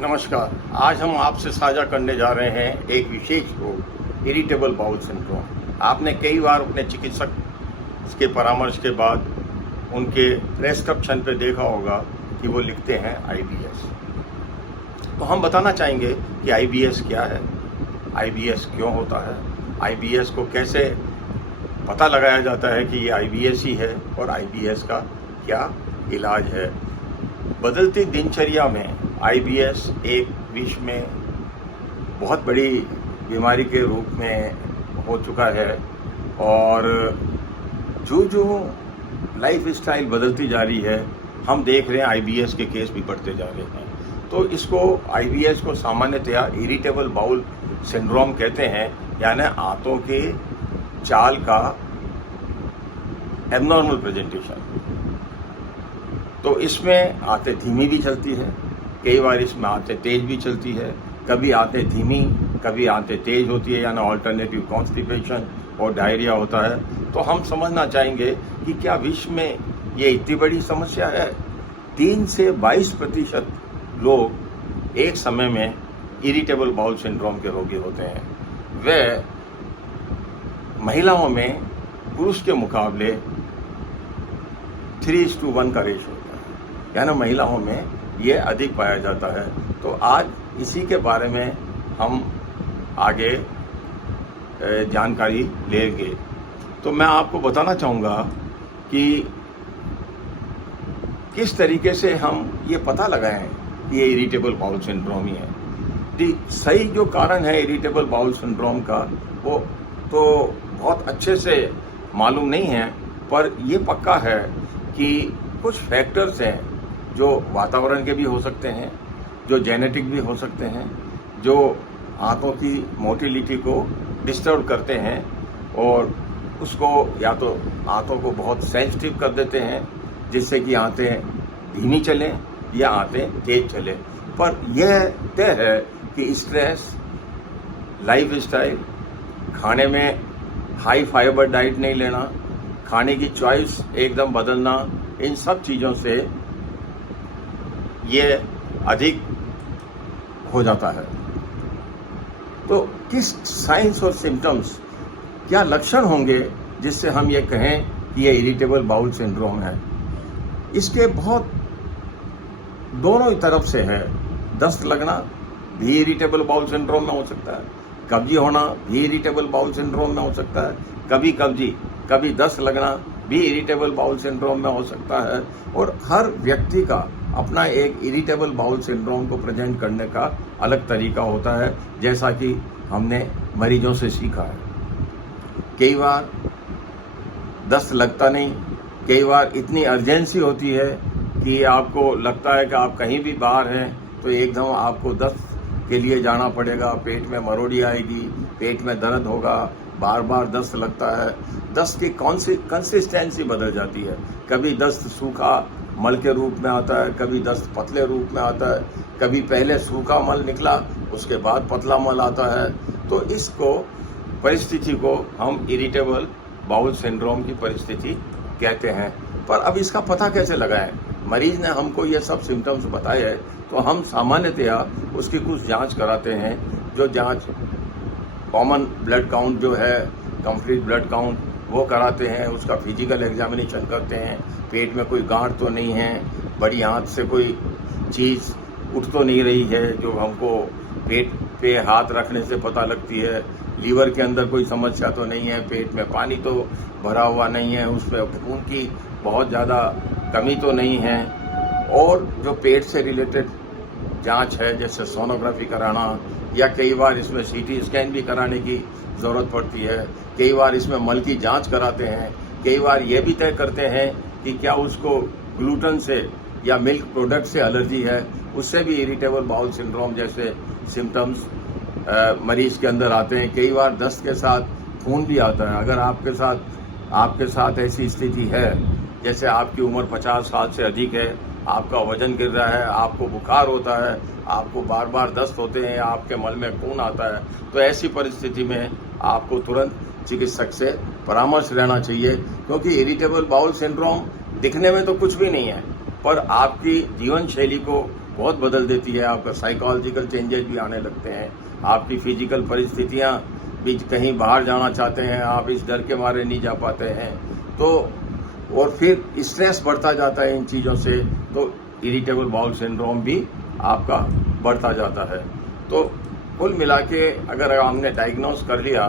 नमस्कार। आज हम आपसे साझा करने जा रहे हैं एक विशेष रोग, इरिटेबल बाउल सिंड्रोम। आपने कई बार अपने चिकित्सक के परामर्श के बाद उनके प्रेस्क्रिप्शन पे देखा होगा कि वो लिखते हैं आईबीएस। तो हम बताना चाहेंगे कि आईबीएस क्या है, आईबीएस क्यों होता है, आईबीएस को कैसे पता लगाया जाता है कि ये आईबीएस ही है और आईबीएस का क्या इलाज है। बदलती दिनचर्या में आईबीएस एक विश्व में बहुत बड़ी बीमारी के रूप में हो चुका है और जो लाइफ स्टाइल बदलती जा रही है, हम देख रहे हैं आईबीएस के केस भी बढ़ते जा रहे हैं। तो इसको आईबीएस को सामान्यतया इरिटेबल बाउल सिंड्रोम कहते हैं, यानी आंतों के चाल का एबनॉर्मल प्रेजेंटेशन। तो इसमें आंतें धीमी भी चलती है, कई बार इसमें आंतें तेज भी चलती है, कभी आंतें धीमी कभी आंतें तेज होती है, यानी ऑल्टरनेटिव कॉन्स्टिपेशन और डायरिया होता है। तो हम समझना चाहेंगे कि क्या विश्व में ये इतनी बड़ी समस्या है। 3 से 22% लोग एक समय में इरिटेबल बाउल सिंड्रोम के रोगी होते हैं। वे महिलाओं में पुरुष के मुकाबले 3:1 का रेशो होता है, यानी महिलाओं में ये अधिक पाया जाता है। तो आज इसी के बारे में हम आगे जानकारी लेंगे। तो मैं आपको बताना चाहूँगा कि किस तरीके से हम ये पता लगाएं कि ये इरिटेबल बाउल सिंड्रोम ही है। सही जो कारण है इरिटेबल बाउल सिंड्रोम का वो तो बहुत अच्छे से मालूम नहीं है, पर ये पक्का है कि कुछ फैक्टर्स हैं जो वातावरण के भी हो सकते हैं, जो जेनेटिक भी हो सकते हैं, जो आंतों की मोटिलिटी को डिस्टर्ब करते हैं और उसको या तो आंतों को बहुत सेंसिटिव कर देते हैं, जिससे कि आंतें धीमी चलें या आंतें तेज चलें। पर यह तय है कि स्ट्रेस, लाइफ स्टाइल, खाने में हाई फाइबर डाइट नहीं लेना, खाने की चॉइस एकदम बदलना, इन सब चीज़ों से ये अधिक हो जाता है। तो किस साइंस और सिम्टम्स, क्या लक्षण होंगे जिससे हम ये कहें कि ये इरिटेबल बाउल सिंड्रोम है। इसके बहुत दोनों ही तरफ से है। दस्त लगना भी इरिटेबल बाउल सिंड्रोम में हो सकता है, कब्जी होना भी इरिटेबल बाउल सिंड्रोम में हो सकता है, कभी कब्जी कभी दस्त लगना भी इरिटेबल बाउल सिंड्रोम में हो सकता है। और हर व्यक्ति का अपना एक इरिटेबल बाउल सिंड्रोम को प्रेजेंट करने का अलग तरीका होता है, जैसा कि हमने मरीजों से सीखा है। कई बार दस्त लगता नहीं, कई बार इतनी अर्जेंसी होती है कि आपको लगता है कि आप कहीं भी बाहर हैं तो एकदम आपको दस्त के लिए जाना पड़ेगा, पेट में मरोड़ी आएगी, पेट में दर्द होगा, बार बार दस्त लगता है। दस्त की कंसिस्टेंसी बदल जाती है, कभी दस्त सूखा मल के रूप में आता है, कभी दस्त पतले रूप में आता है, कभी पहले सूखा मल निकला उसके बाद पतला मल आता है। तो इसको परिस्थिति को हम इरिटेबल बाउल सिंड्रोम की परिस्थिति कहते हैं। पर अब इसका पता कैसे लगाएं। मरीज ने हमको ये सब सिम्टम्स बताए हैं तो हम सामान्यतया उसकी कुछ जांच कराते हैं। जो जांच कॉमन ब्लड काउंट जो है, कंप्लीट ब्लड काउंट, वो कराते हैं। उसका फिजिकल एग्जामिनेशन करते हैं, पेट में कोई गांठ तो नहीं है, बड़ी आंत से कोई चीज़ उठ तो नहीं रही है जो हमको पेट पे हाथ रखने से पता लगती है, लीवर के अंदर कोई समस्या तो नहीं है, पेट में पानी तो भरा हुआ नहीं है, उसमें खून की बहुत ज़्यादा कमी तो नहीं है। और जो पेट से रिलेटेड जांच है, जैसे सोनोग्राफी कराना, या कई बार इसमें सीटी स्कैन भी कराने की ज़रूरत पड़ती है, कई बार इसमें मल की जांच कराते हैं, कई बार ये भी तय करते हैं कि क्या उसको ग्लूटेन से या मिल्क प्रोडक्ट से एलर्जी है, उससे भी इरिटेबल बाउल सिंड्रोम जैसे सिम्टम्स मरीज के अंदर आते हैं। कई बार दस्त के साथ खून भी आता है। अगर आपके साथ ऐसी स्थिति है, जैसे आपकी उम्र 50 साल से अधिक है, आपका वजन गिर रहा है, आपको बुखार होता है, आपको बार बार दस्त होते हैं, आपके मल में खून आता है, तो ऐसी परिस्थिति में आपको तुरंत चिकित्सक से परामर्श लेना चाहिए, क्योंकि इरिटेबल बाउल सिंड्रोम दिखने में तो कुछ भी नहीं है, पर आपकी जीवन शैली को बहुत बदल देती है। आपका साइकोलॉजिकल चेंजेस भी आने लगते हैं, आपकी फिजिकल परिस्थितियाँ भी, कहीं बाहर जाना चाहते हैं आप इस डर के मारे नहीं जा पाते हैं, तो और फिर स्ट्रेस बढ़ता जाता है इन चीज़ों से, तो इरिटेबल बाउल सिंड्रोम भी आपका बढ़ता जाता है। तो कुल मिला के अगर हमने डायग्नोस कर लिया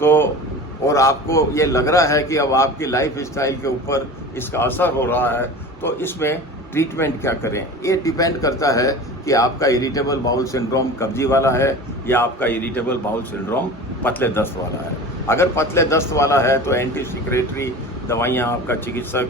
तो, और आपको ये लग रहा है कि अब आपकी लाइफ स्टाइल के ऊपर इसका असर हो रहा है, तो इसमें ट्रीटमेंट क्या करें, ये डिपेंड करता है कि आपका इरिटेबल बाउल सिंड्रोम कब्जी वाला है या आपका इरिटेबल बाउल सिंड्रोम पतले दस्त वाला है। अगर पतले दस्त वाला है तो एंटी सिक्रेटरी दवाइयाँ आपका चिकित्सक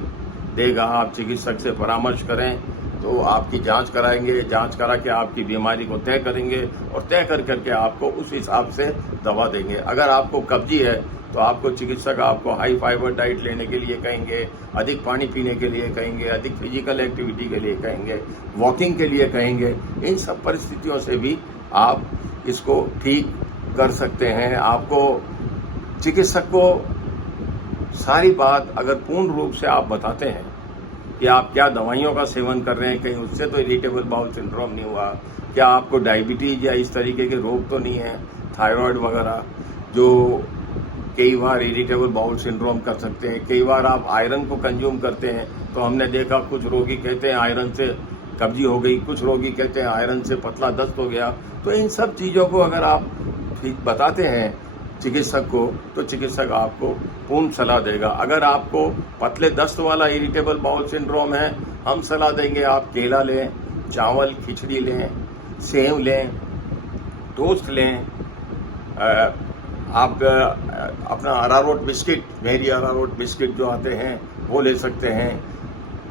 देगा, आप चिकित्सक से परामर्श करें, तो आपकी जांच कराएंगे, जांच करा के आपकी बीमारी को तय करेंगे और तय कर करके आपको उस हिसाब से दवा देंगे। अगर आपको कब्जी है तो आपको चिकित्सक आपको हाई फाइबर डाइट लेने के लिए कहेंगे, अधिक पानी पीने के लिए कहेंगे, अधिक फिजिकल एक्टिविटी के लिए कहेंगे, वॉकिंग के लिए कहेंगे। इन सब परिस्थितियों से भी आप इसको ठीक कर सकते हैं। आपको चिकित्सक को सारी बात अगर पूर्ण रूप से आप बताते हैं कि आप क्या दवाइयों का सेवन कर रहे हैं, कहीं उससे तो इरिटेबल बाउल सिंड्रोम नहीं हुआ, क्या आपको डायबिटीज या इस तरीके के रोग तो नहीं है, थायराइड वगैरह, जो कई बार इरिटेबल बाउल सिंड्रोम कर सकते हैं। कई बार आप आयरन को कंज्यूम करते हैं, तो हमने देखा कुछ रोगी कहते हैं आयरन से कब्जी हो गई, कुछ रोगी कहते हैं आयरन से पतला दस्त हो गया। तो इन सब चीज़ों को अगर आप ठीक बताते हैं चिकित्सक को, तो चिकित्सक आपको पूर्ण सलाह देगा। अगर आपको पतले दस्त वाला इरिटेबल बाउल सिंड्रोम है, हम सलाह देंगे आप केला लें, चावल खिचड़ी लें, सेव लें, टोस्ट लें, आप अपना अरारोट बिस्किट, मेरी अरारोट बिस्किट जो आते हैं वो ले सकते हैं।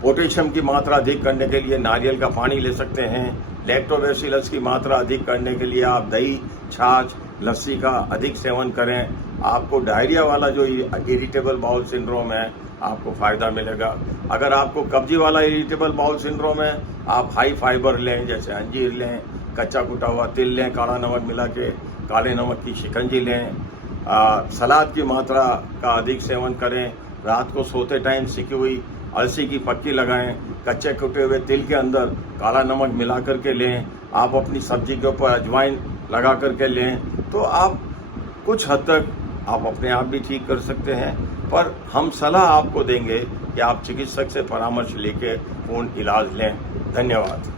पोटेशियम की मात्रा अधिक करने के लिए नारियल का पानी ले सकते हैं। लैक्टोबैसिलस की मात्रा अधिक करने के लिए आप दही, छाछ, लस्सी का अधिक सेवन करें। आपको डायरिया वाला जो इरिटेबल बाउल सिंड्रोम है आपको फ़ायदा मिलेगा। अगर आपको कब्जी वाला इरिटेबल बाउल सिंड्रोम है, आप हाई फाइबर लें, जैसे अंजीर लें, कच्चा कुटा हुआ तिल लें, काला नमक मिला के काले नमक की शिकंजी लें, सलाद की मात्रा का अधिक सेवन करें। रात को सोते टाइम सिकी हुई अलसी की पत्ती लगाएं, कच्चे कुटे हुए तिल के अंदर काला नमक मिला करके लें, आप अपनी सब्जी के ऊपर अजवाइन लगा करके लें, तो आप कुछ हद तक आप अपने आप भी ठीक कर सकते हैं। पर हम सलाह आपको देंगे कि आप चिकित्सक से परामर्श लेके पूर्ण इलाज लें। धन्यवाद।